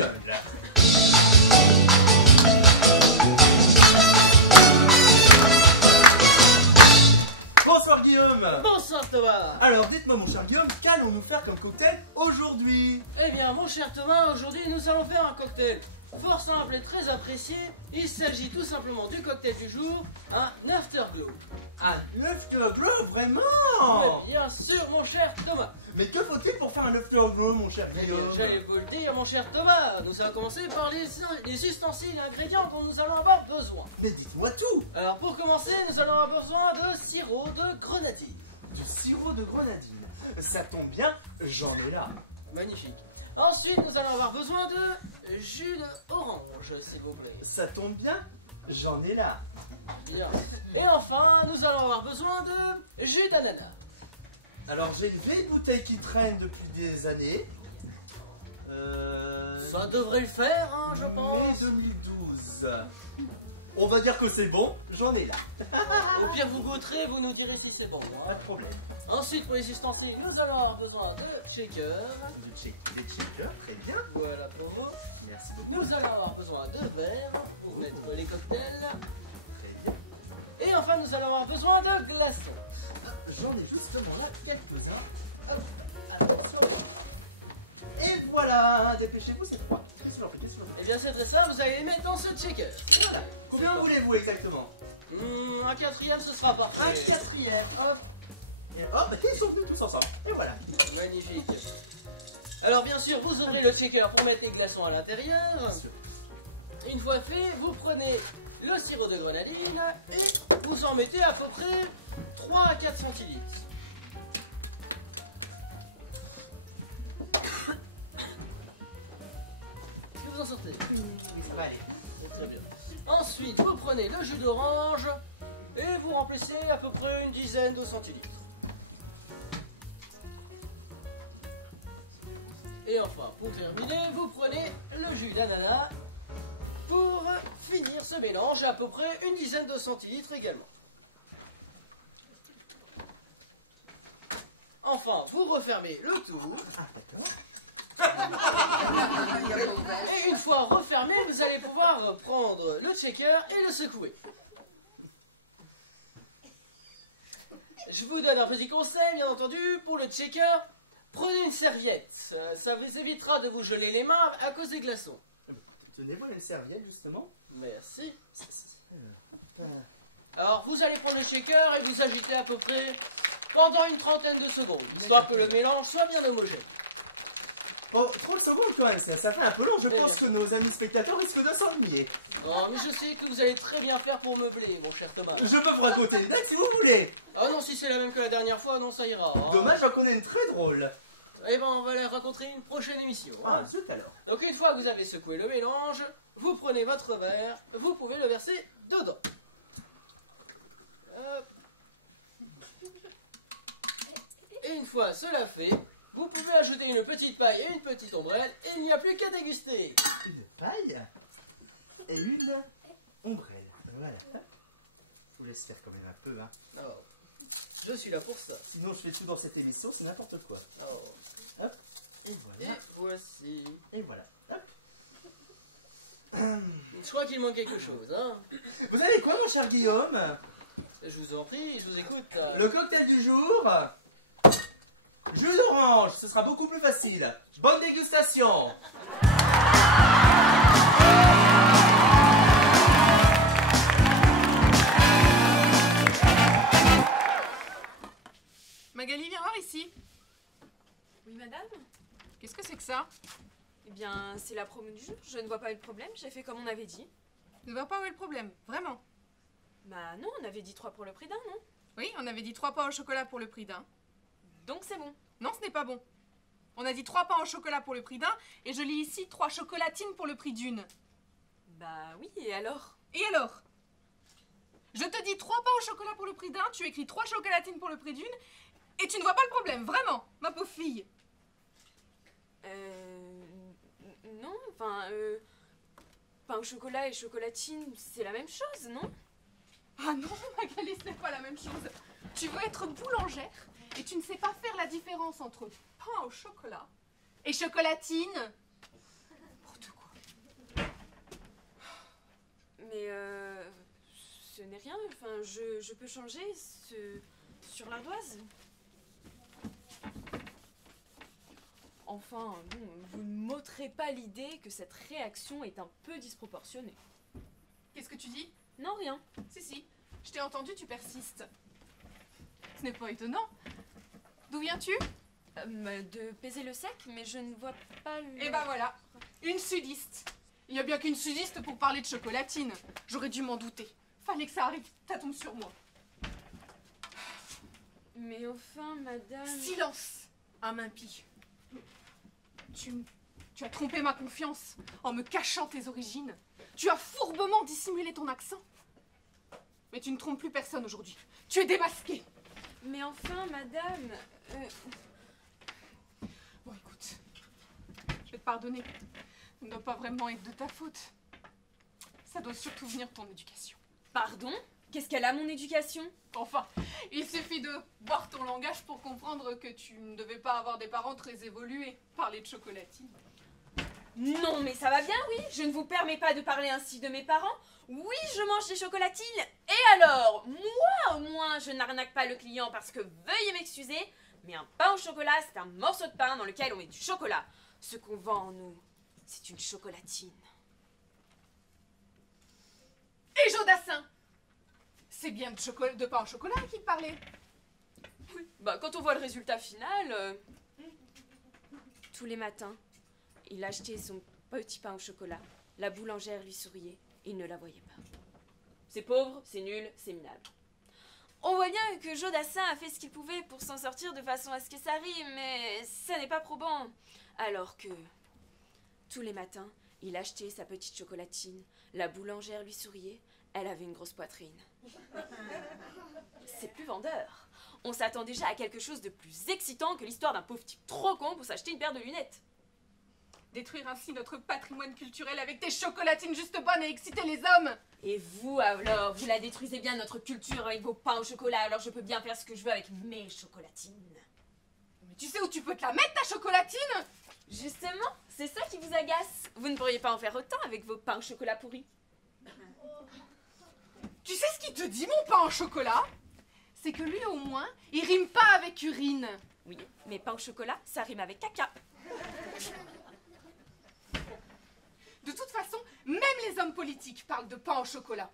jingle. Bonsoir Guillaume. Bonsoir Thomas. Alors dites-moi mon cher Guillaume, qu'allons-nous faire comme cocktail aujourd'hui? Eh bien mon cher Thomas, aujourd'hui nous allons faire un cocktail fort simple et très apprécié. Il s'agit tout simplement du cocktail du jour, un Afterglow. Un Afterglow, vraiment? Mais bien sûr mon cher Thomas. Mais que faut-il pour faire un Afterglow mon cher Eh bien, Guillaume? j'allais vous le dire mon cher Thomas. Nous allons commencer par les ustensiles et ingrédients dont nous allons avoir besoin. Mais dites-moi tout. Alors pour commencer, nous allons avoir besoin de sirop de grenadine. Du sirop de grenadine. Ça tombe bien, j'en ai là. Magnifique. Ensuite, nous allons avoir besoin de jus d'orange, s'il vous plaît. Ça tombe bien, j'en ai là. Bien. Et enfin, nous allons avoir besoin de jus d'ananas. Alors j'ai une vieille bouteille qui traîne depuis des années. Ça devrait le faire, hein, je pense. Mai 2012. On va dire que c'est bon, j'en ai là. Au pire, vous goûterez, vous nous direz si c'est bon. Pas Hein. de problème. Ensuite, pour les ustensiles, nous allons avoir besoin de shaker. Des shakers, très bien. Voilà pour vous. Merci beaucoup. Nous allons avoir besoin de verres pour mettre les cocktails. Très bien. Et enfin, nous allons avoir besoin de glaçons. J'en ai justement là quelques-uns. Hop, attention. Et voilà, dépêchez-vous, c'est froid. Qu'est-ce que vous en Eh bien, c'est très simple, vous allez les mettre dans ce shaker. Voilà. Combien voulez-vous exactement? Un quatrième, ce sera parfait. Un quatrième, hop. Et hop, ils sont venus tous ensemble. Et voilà. Magnifique. Alors bien sûr, vous ouvrez le shaker pour mettre les glaçons à l'intérieur. Une fois fait, vous prenez le sirop de grenadine et vous en mettez à peu près 3 à 4 centilitres. Est-ce que vous en sortez? Ça va aller. Très bien. Ensuite, vous prenez le jus d'orange et vous remplissez à peu près une dizaine de centilitres. Et enfin, pour terminer, vous prenez le jus d'ananas pour finir ce mélange à peu près une dizaine de centilitres également. Enfin, vous refermez le tout. Et une fois refermé, vous allez pouvoir prendre le shaker et le secouer. Je vous donne un petit conseil, bien entendu, pour le shaker. Prenez une serviette, ça vous évitera de vous geler les mains à cause des glaçons. Tenez-moi une serviette justement. Merci. Alors vous allez prendre le shaker et vous agitez à peu près pendant une trentaine de secondes, histoire que le mélange soit bien homogène. Oh, 30 secondes quand même, ça fait un peu long. Je pense que nos amis spectateurs risquent de s'ennuyer. Oh, mais je sais que vous allez très bien faire pour meubler, mon cher Thomas. Je peux vous raconter une blague si vous voulez. Ah non, si c'est la même que la dernière fois, non, ça ira. Hein. Dommage, j'en connais une très drôle. Eh ben, on va la raconter une prochaine émission. Ah, Hein. zut alors. Donc une fois que vous avez secoué le mélange, vous prenez votre verre, vous pouvez le verser dedans. Hop. Et une fois cela fait, vous pouvez ajouter une petite paille et une petite ombrelle et il n'y a plus qu'à déguster. Une paille et une ombrelle. Voilà. Je vous laisse faire quand même un peu, hein. Oh, je suis là pour ça. Sinon, je fais tout dans cette émission, c'est n'importe quoi. Oh. Hop. Et Et voilà. voici. Et voilà. Hop. Je crois qu'il manque quelque chose, hein. Vous savez quoi, mon cher Guillaume? Je vous en prie, je vous écoute. Le cocktail du jour, jus d'orange, ce sera beaucoup plus facile. Bonne dégustation. Magali, viens voir ici. Oui, madame? Qu'est-ce que c'est que ça? Eh bien, c'est la promo du jour. Je ne vois pas le problème. J'ai fait comme on avait dit. Je ne vois pas où est le problème, vraiment. Bah non, on avait dit 3 pour le prix d'un, non? Oui, on avait dit 3 pains au chocolat pour le prix d'un. Donc c'est bon. Non, ce n'est pas bon. On a dit 3 pains au chocolat pour le prix d'un, et je lis ici 3 chocolatines pour le prix d'une. Bah oui, et alors? Et alors? Je te dis 3 pains au chocolat pour le prix d'un, tu écris 3 chocolatines pour le prix d'une, et tu ne vois pas le problème, vraiment, ma pauvre fille. Non, enfin, pain au chocolat et chocolatine, c'est la même chose, non? Ah non, Magali, ce n'est pas la même chose. Tu veux être boulangère, et tu ne sais pas faire la différence entre pain au chocolat et chocolatine. N'importe quoi. Mais ce n'est rien, enfin je peux changer sur l'ardoise. Enfin, bon, vous ne m'ôterez pas l'idée que cette réaction est un peu disproportionnée. Qu'est-ce que tu dis? Non, rien. Si, je t'ai entendu, tu persistes. Ce n'est pas étonnant. D'où viens-tu? De peser le sec, mais je ne vois pas le... Eh ben voilà, une sudiste. Il n'y a bien qu'une sudiste pour parler de chocolatine. J'aurais dû m'en douter. Fallait que ça arrive, ça tombe sur moi. Mais enfin, madame... Silence, âme impie. Tu as trompé ma confiance en me cachant tes origines. Tu as fourbement dissimulé ton accent. Mais tu ne trompes plus personne aujourd'hui. Tu es démasquée. Mais enfin, madame... Bon, écoute, je vais te pardonner. Ça ne doit pas vraiment être de ta faute. Ça doit surtout venir de ton éducation. Pardon? Qu'est-ce qu'elle a, mon éducation? Enfin, il suffit de voir ton langage pour comprendre que tu ne devais pas avoir des parents très évolués. Parler de chocolatine. Non, mais ça va bien, oui. Je ne vous permets pas de parler ainsi de mes parents. Oui, je mange des chocolatines. Et alors, moi, au moins, je n'arnaque pas le client parce que, veuillez m'excuser, mais un pain au chocolat, c'est un morceau de pain dans lequel on met du chocolat. Ce qu'on vend en nous, c'est une chocolatine. Et Jodassin, c'est bien de pain au chocolat qu'il parlait. Oui, bah quand on voit le résultat final... Tous les matins, il achetait son petit pain au chocolat. La boulangère lui souriait. Il ne la voyait pas. C'est pauvre, c'est nul, c'est minable. On voit bien que Jodassin a fait ce qu'il pouvait pour s'en sortir de façon à ce que ça rime, mais ça n'est pas probant. Alors que, tous les matins, il achetait sa petite chocolatine. La boulangère lui souriait. Elle avait une grosse poitrine. C'est plus vendeur. On s'attend déjà à quelque chose de plus excitant que l'histoire d'un pauvre type trop con pour s'acheter une paire de lunettes. Détruire ainsi notre patrimoine culturel avec tes chocolatines juste bonnes et exciter les hommes. Et vous alors, vous la détruisez bien notre culture avec vos pains au chocolat, alors je peux bien faire ce que je veux avec mes chocolatines. Mais tu sais où tu peux te la mettre ta chocolatine? Justement, c'est ça qui vous agace. Vous ne pourriez pas en faire autant avec vos pains au chocolat pourris. Tu sais ce qu'il te dit, mon pain au chocolat? C'est que lui, au moins, il rime pas avec urine. Oui, mais pain au chocolat, ça rime avec caca. De toute façon, même les hommes politiques parlent de pain au chocolat.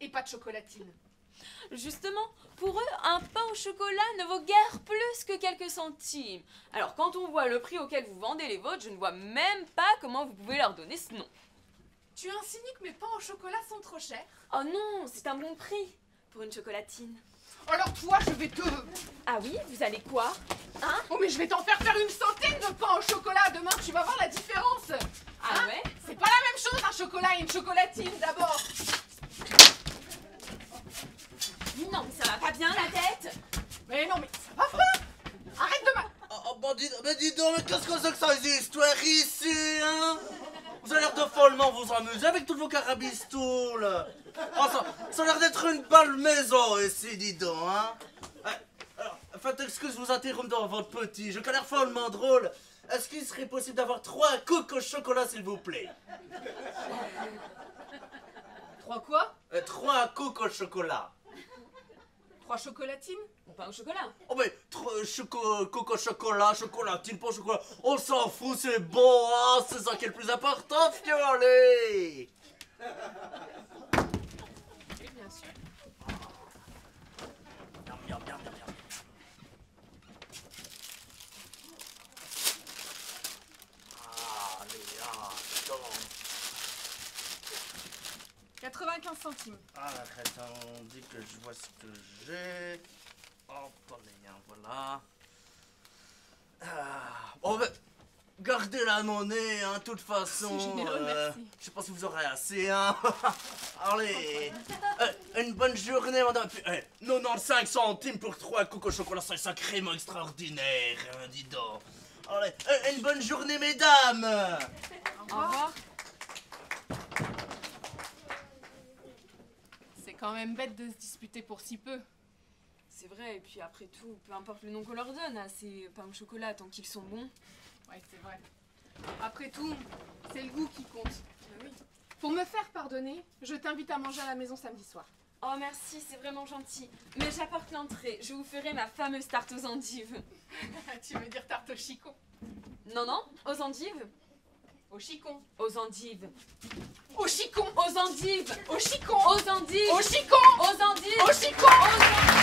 Et pas de chocolatine. Justement, pour eux, un pain au chocolat ne vaut guère plus que quelques centimes. Alors quand on voit le prix auquel vous vendez les vôtres, je ne vois même pas comment vous pouvez leur donner ce nom. Tu insinues que mes pains au chocolat sont trop chers? Oh non, c'est un bon prix pour une chocolatine. Alors toi, je vais te... Ah oui, vous allez quoi? Hein? Oh mais je vais t'en faire une centaine de pains au chocolat demain, tu vas voir la différence. Ah ouais? C'est pas la même chose un chocolat et une chocolatine d'abord. Non mais ça va pas bien la tête. Mais non mais ça va vrai. Arrête de ma... Oh, bah dis donc, mais qu'est-ce que c'est que ça, ces histoires ici, hein? Vous avez l'air de follement vous amuser avec toutes vos carabistoules. Oh, ça a l'air d'être une belle maison ici, dis donc, hein? Alors, faites excuse, je vous interromps dans votre petit jeu qui a l'air follement drôle. Est-ce qu'il serait possible d'avoir 3 cookies au chocolat, s'il vous plaît? 3 quoi? 3 cookies au chocolat. 3 chocolatines? Mon pain au chocolat. Oh mais, coco chocolat, chocolatine, pas chocolat, on s'en fout, c'est bon, hein, c'est ça qui est le plus important, fiolé. Oui, bien sûr. Miam. Allez, donc. 95 centimes. Attendez que je vois ce que j'ai. Hop, allez, voilà. Bon, ben, gardez la monnaie, hein, de toute façon. C'est généreux, merci. Je sais pas si vous aurez assez, hein. Allez. Une bonne journée, madame. Puis, 95 centimes pour 3 cookies au chocolat, c'est sacrément extraordinaire, hein, dis donc. Allez, une bonne journée, mesdames. Au revoir. C'est quand même bête de se disputer pour si peu. C'est vrai, et puis après tout, peu importe le nom qu'on leur donne à ces pains au chocolat, tant qu'ils sont bons. Ouais, c'est vrai. Après tout, c'est le goût qui compte. Oui. Pour me faire pardonner, je t'invite à manger à la maison samedi soir. Oh merci, c'est vraiment gentil. Mais j'apporte l'entrée. Je vous ferai ma fameuse tarte aux endives. Tu veux dire tarte au chicon? Non, non, aux endives. Au chicon. Aux endives. Au chicon. Aux endives. Au chicon. Aux endives. Au chicon. Aux endives. Au chicon.